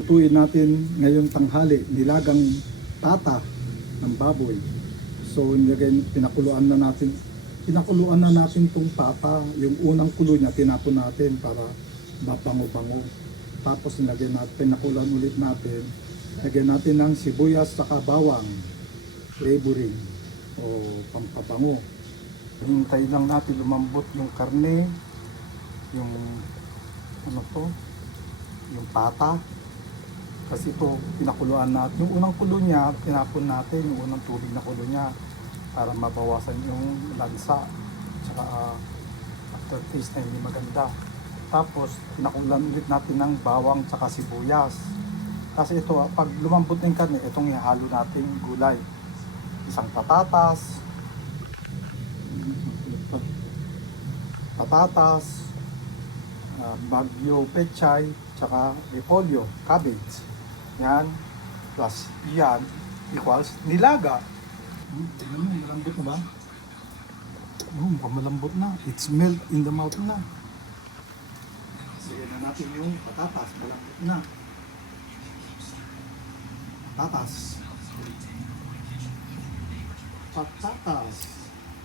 Lutuin natin ngayong tanghali, nilagang tata ng baboy. So pinakuluan na natin tong tata. Yung unang kulo niya tinapon natin para mabango-bango. Tapos pinakulan ulit natin. Lagyan natin ng sibuyas sa bawang, flavoring o pampabango. Hintayin lang natin lumambot yung karne, yung yung tata. Kasi ito, pinakuluan natin. Yung unang kulo niya, tinapon natin, yung unang tubig na kulo niya para mabawasan yung lansa. Tsaka aftertaste na hindi maganda. Tapos, pinakulan ulit natin ng bawang tsaka sibuyas. Kasi ito, pag lumambot na yung karne, itong ihalo natin gulay. Isang patatas, bagyo pechay, tsaka repolyo, cabbage. Yan, plus yan, equals nilaga. Tignan mo, malambot na ba? Mukhang malambot na. It's melt in the mouth na. Sige na natin yung patatas, malambot na. Patatas.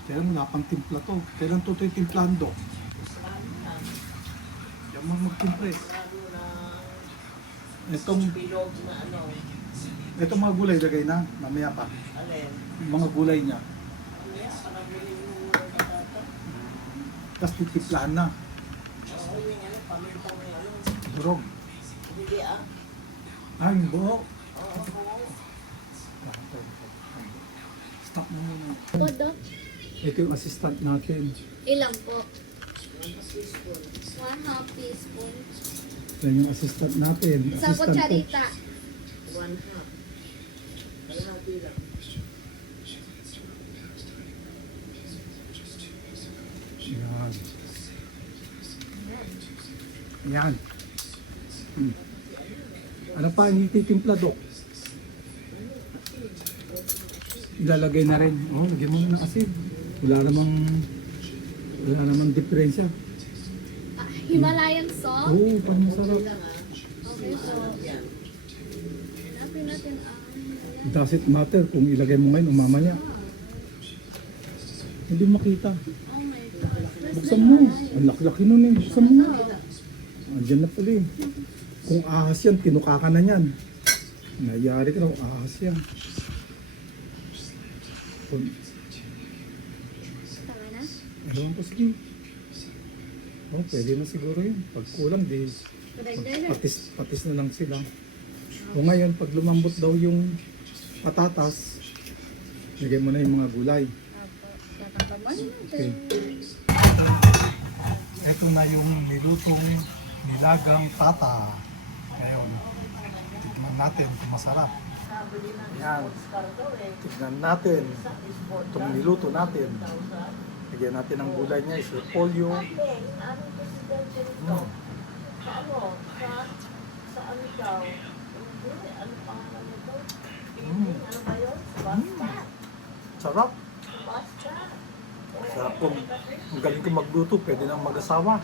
Kailan mo na pang timpla to? Kailan to ito'y timplando? Yan mo magtimpla eh. Itong mga gulay lagay na, mamaya pa. Mga gulay niya. Tapos titimplahan na. Durog. Yung buhok. Stop mo muna. Podo. Ito yung assistant natin. Ilang po? 1/2 teaspoon. Yan yung assistant natin. Sa kutsarita. 1/2. Yan. Yan. Ano pa ang ititimpla, Dok? Ilalagay na rin. Lagyan mo na ng asin. Wala namang diferensya. Himalayan salt. Oo, masarap. Okay, so hanapin natin ang Does it matter kung ilagay mo ngayon o mamaya? Hindi makita. oh my God. Buksan mo. Ang laki-laki nun eh. Buksan mo na. Andiyan na pala eh. Kung ahas yan, tinuka ka na yan. Nayari ka na kung ahas yan. Tama na? Ewan ko, sige. Pwede na siguro yun. Pag kulang, di patis na lang sila. O ngayon, pag lumambot daw yung patatas, lagay mo na yung mga gulay. Okay. Ito na yung nilutong nilagang tata. Ngayon, tignan natin kung masarap. Yan. Tignan natin itong niluto natin. Lagyan natin ang gulay niya, is repolyo. Sarap. Sarap kung ang galing kong magluto, pwede nang mag-asawa.